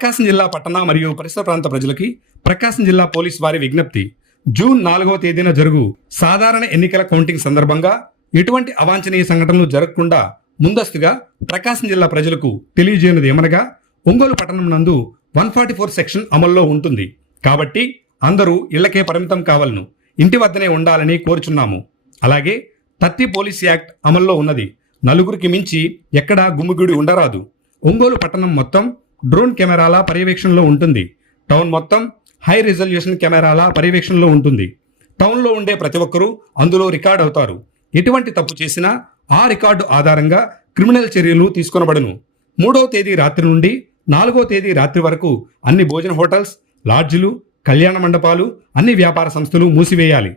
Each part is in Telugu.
ప్రకాశం జిల్లా పట్టణ మరియు పరిసర ప్రాంత ప్రజలకి ప్రకాశం జిల్లా పోలీస్ వారి విజ్ఞప్తి. జూన్ నాలుగవ తేదీన జరుగు సాధారణ ఎన్నికల కౌంటింగ్ సందర్భంగా ఎటువంటి అవాంఛనీయ సంఘటనలు జరగకుండా ముందస్తుగా ప్రకాశం జిల్లా ప్రజలకు తెలియజేయనిది ఏమనగా ఒంగోలు పట్టణం నందు వన్ ఫార్టీ ఫోర్ సెక్షన్ అమల్లో ఉంటుంది. కాబట్టి అందరూ ఇళ్ళకే పరిమితం కావాలను. ఇంటి వద్దనే ఉండాలని కోరుచున్నాము. అలాగే థర్టీ పోలీస్ యాక్ట్ అమల్లో ఉన్నది. నలుగురికి మించి ఎక్కడా గుమ్మిగుడి ఉండరాదు. ఒంగోలు పట్టణం మొత్తం డ్రోన్ కెమెరాల పర్యవేక్షణలో ఉంటుంది. టౌన్ మొత్తం హై రిజల్యూషన్ కెమెరాల పర్యవేక్షణలో ఉంటుంది. టౌన్లో ఉండే ప్రతి ఒక్కరూ అందులో రికార్డ్ అవుతారు. ఎటువంటి తప్పు చేసినా ఆ రికార్డు ఆధారంగా క్రిమినల్ చర్యలు తీసుకొనబడును. మూడవ తేదీ రాత్రి నుండి నాలుగో తేదీ రాత్రి వరకు అన్ని భోజన హోటల్స్ లాడ్జిలు కళ్యాణ మండపాలు అన్ని వ్యాపార సంస్థలు మూసివేయాలి.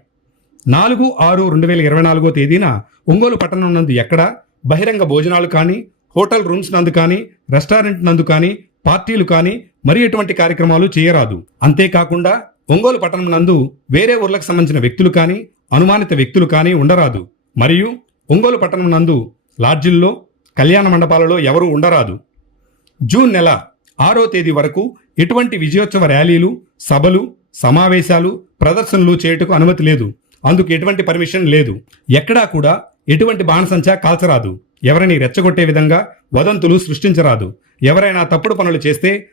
నాలుగు ఆరు రెండు వేల ఇరవై నాలుగో తేదీన ఒంగోలు పట్టణం నందు ఎక్కడ బహిరంగ భోజనాలు కానీ హోటల్ రూమ్స్ నందు కానీ రెస్టారెంట్ నందు కానీ పార్టీలు కానీ మరి ఎటువంటి కార్యక్రమాలు చేయరాదు. అంతేకాకుండా ఒంగోలు పట్టణం నందు వేరే ఊర్లకు సంబంధించిన వ్యక్తులు కానీ అనుమానిత వ్యక్తులు కానీ ఉండరాదు. మరియు ఒంగోలు పట్టణం నందు లాడ్జిల్లో కళ్యాణ మండపాలలో ఎవరూ ఉండరాదు. జూన్ నెల ఆరో తేదీ వరకు ఎటువంటి విజయోత్సవ ర్యాలీలు సభలు సమావేశాలు ప్రదర్శనలు చేయుటకు అనుమతి లేదు. అందుకు ఎటువంటి పర్మిషన్ లేదు. ఎక్కడా కూడా ఎటువంటి బాణసంచా కాల్చరాదు. ఎవరిని రెచ్చగొట్టే విధంగా వదంతులు సృష్టించరాదు. ఎవరైనా తప్పుడు పనులు చేస్తే